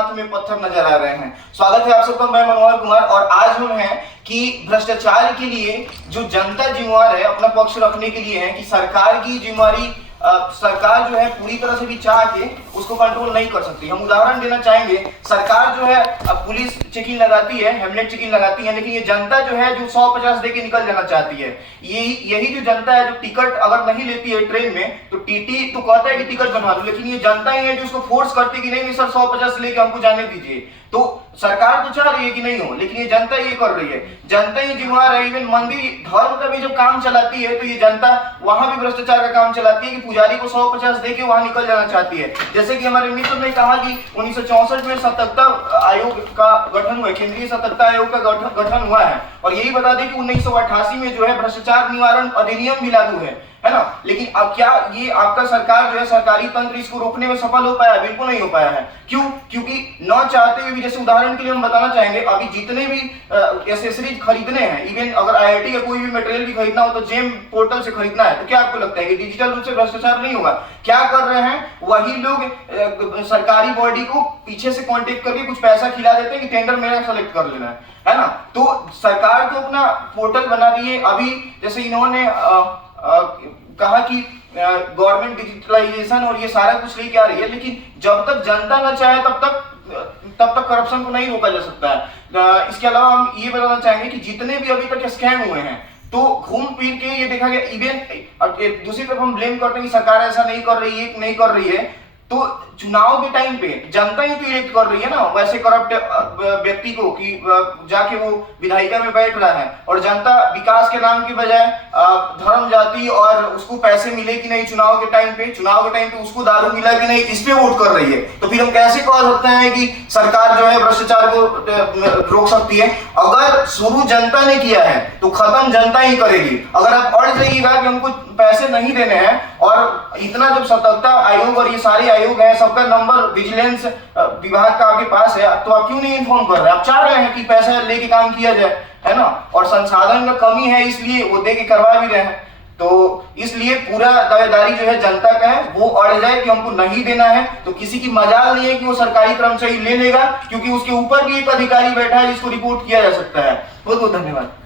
हाथ में पत्थर नजर आ रहे हैं। स्वागत है आप सबका, मैं मनोहर कुमार, और आज हम हैं कि भ्रष्टाचार के लिए जो जनता जिम्मेवार है, अपना पक्ष रखने के लिए है कि सरकार की जिम्मेवारी सरकार जो है पूरी तरह से भी चाह के उसको कंट्रोल नहीं कर सकती। हम उदाहरण देना चाहेंगे, सरकार जो है पुलिस चेकिंग लगाती है, हेमलेट चेकिंग लगाती है, लेकिन ये जनता जो है जो 150 दे के निकल जाना चाहती है, यही जो जनता है जो टिकट अगर नहीं लेती है ट्रेन में, तो टीटी तो कहता है कि टिकट बनवा दो, लेकिन ये जनता ही है जो उसको फोर्स करती है कि नहीं सर 150 लेके हमको जाने दीजिए। तो सरकार तो चाह रही है कि नहीं हो, लेकिन ये जनता ये कर रही है, जनता ही जिम्मेवार है। इवन मंदिर धर्म का भी जब काम चलाती है तो ये जनता वहां भी भ्रष्टाचार का काम चलाती है कि पुजारी को 150 देके वहां निकल जाना चाहती है। जैसे कि हमारे मित्र ने कहा कि 1964 में सतर्कता आयोग का गठन हुआ, केंद्रीय सतर्कता आयोग का गठन हुआ है, और यही बता दें कि 1988 में जो है भ्रष्टाचार निवारण अधिनियम भी लागू है ना। लेकिन अब क्या ये आपका सरकार जो है सरकारी तंत्र इसको रोकने में सफल हो पाया? बिल्कुल नहीं हो पाया है। क्यों? क्योंकि न चाहते हुए भी, जैसे उदाहरण के लिए हम बताना चाहेंगे, अभी जितने भी एसेसरीज खरीदने हैं, इवन अगर आईआईटी का कोई भी मटेरियल भी खरीदना हो तो जेम पोर्टल से खरीदना है, तो क्या आपको लगता है कि डिजिटल रूप से भ्रष्टाचार नहीं होगा? क्या कर रहे हैं वही लोग, सरकारी बॉडी को पीछे से कॉन्टेक्ट करके कुछ पैसा खिला देते हैं कि टेंडर मेरा सेलेक्ट कर लेना है ना। तो सरकार तो अपना पोर्टल बना रही है। अभी जैसे इन्होंने कहा कि गवर्नमेंट डिजिटलाइजेशन और ये सारा कुछ लेके आ रही है, लेकिन जब तक जनता न चाहे तब तक करप्शन को नहीं रोका जा सकता है। इसके अलावा हम ये बताना चाहेंगे कि जितने भी अभी तक स्कैम हुए हैं, तो घूम फिर के ये देखा गया, इवन दूसरी तरफ हम ब्लेम करते हैं कि सरकार ऐसा नहीं कर रही है, नहीं कर रही है, तो चुनाव के टाइम पे जनता ही तो इलेक्ट कर रही है ना वैसे करप्ट व्यक्ति को कि जाके वो विधायिका में बैठ रहा है, और जनता विकास के नाम के बजाय धर्म जाति और उसको पैसे मिले कि नहीं, चुनाव के टाइम पे उसको दारू मिला कि नहीं, इस पे वोट कर रही है। तो फिर हम कैसे कह सकते हैं कि सरकार जो है भ्रष्टाचार को रोक सकती है? अगर शुरू जनता ने किया है तो खत्म जनता ही करेगी। अगर आप अड़ जाइएगा कि हमको पैसे नहीं देने हैं, और इतना जब सतर्कता आयोग और ये सारे आयोग है, सबका नंबर विजिलेंस विभाग का आपके पास है, तो आप क्यों नहीं इन्फॉर्म कर रहे हैं? आप चाह रहे हैं कि पैसा लेके काम किया जाए, है ना, और संसाधन का कमी है इसलिए वो दे के करवा भी रहे हैं। तो इसलिए पूरा दावेदारी जो है जनता का है, वो अड़ जाए कि हमको नहीं देना है, तो किसी की मजाल नहीं है कि वो सरकारी कर्मचारी ले लेगा, क्योंकि उसके ऊपर भी एक अधिकारी बैठा है जिसको रिपोर्ट किया जा सकता है। बहुत बहुत धन्यवाद।